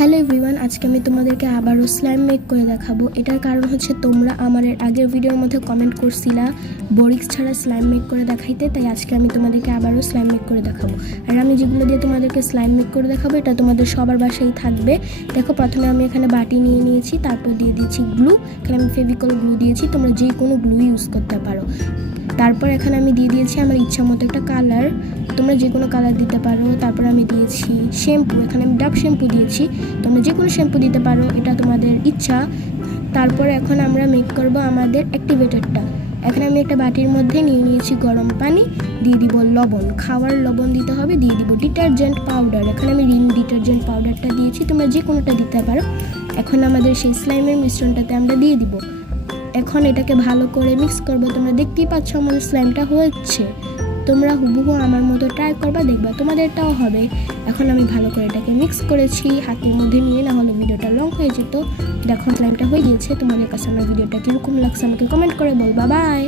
Hello everyone, আজকে আমি তোমাদেরকে আবারও স্লাইম মেক করে দেখাবো। এটার কারণ হচ্ছে তোমরা আমার আগের ভিডিওর মধ্যে কমেন্ট করছিলা বরিক্স ছাড়া স্লাইম মেক করে দেখাইতে, তাই আজকে আমি তোমাদেরকে আবারও স্লাইম মেক করে দেখাবো। আর আমি যেগুলো দিয়ে তোমাদেরকে স্লাইম মেক করে দেখাবো এটা তোমাদের সবার বাসায় থাকবে। দেখো, প্রথমে আমি এখানে বাটি নিয়ে নিয়েছি, তারপর দিয়ে দিয়েছি গ্লু। এখানে আমি ফেভিকল গ্লু দিয়েছি, তোমরা যে কোনো গ্লু ইউজ করতে পারো। তারপর এখানে আমি দিয়ে দিয়েছি আমার ইচ্ছা মতো একটা কালার, তোমরা যে কোনো কালার দিতে পারো। তারপর আমি দিয়েছি শ্যাম্পু, এখানে আমি ডাব শ্যাম্পু দিয়েছি, তোমরা যে কোনো শ্যাম্পু দিতে পারো, এটা তোমাদের ইচ্ছা। তারপর এখন আমরা মেক করব আমাদের অ্যাক্টিভেটেডটা। এখানে আমি একটা বাটির মধ্যে নিয়ে নিয়েছি গরম পানি, দিয়ে দিব লবণ, খাওয়ার লবণ দিতে হবে, দিয়ে দিব ডিটারজেন্ট পাউডার। এখানে আমি রিন ডিটারজেন্ট পাউডারটা দিয়েছি, তোমরা যে কোনোটা দিতে পারো। এখন আমাদের সেই স্লাইমের মিশ্রণটাতে আমরা দিয়ে দিব। এখন এটাকে ভালো করে মিক্স করবো। তোমরা দেখতেই পাচ্ছ আমাদের স্লাইমটা হচ্ছে, তোমরা হুবহু আমার মতো ট্রাই করবা, দেখবা তোমাদেরটাও হবে। এখন আমি ভালো করে এটাকে মিক্স করেছি হাতের মধ্যে নিয়ে, না হলে ভিডিওটা লং হয়ে যেত। দেখো স্লাইমটা হয়ে গিয়েছে। তোমাদের কাছে আমার ভিডিওটা কীরকম লাগছে আমাকে কমেন্ট করে বলবা। বাই।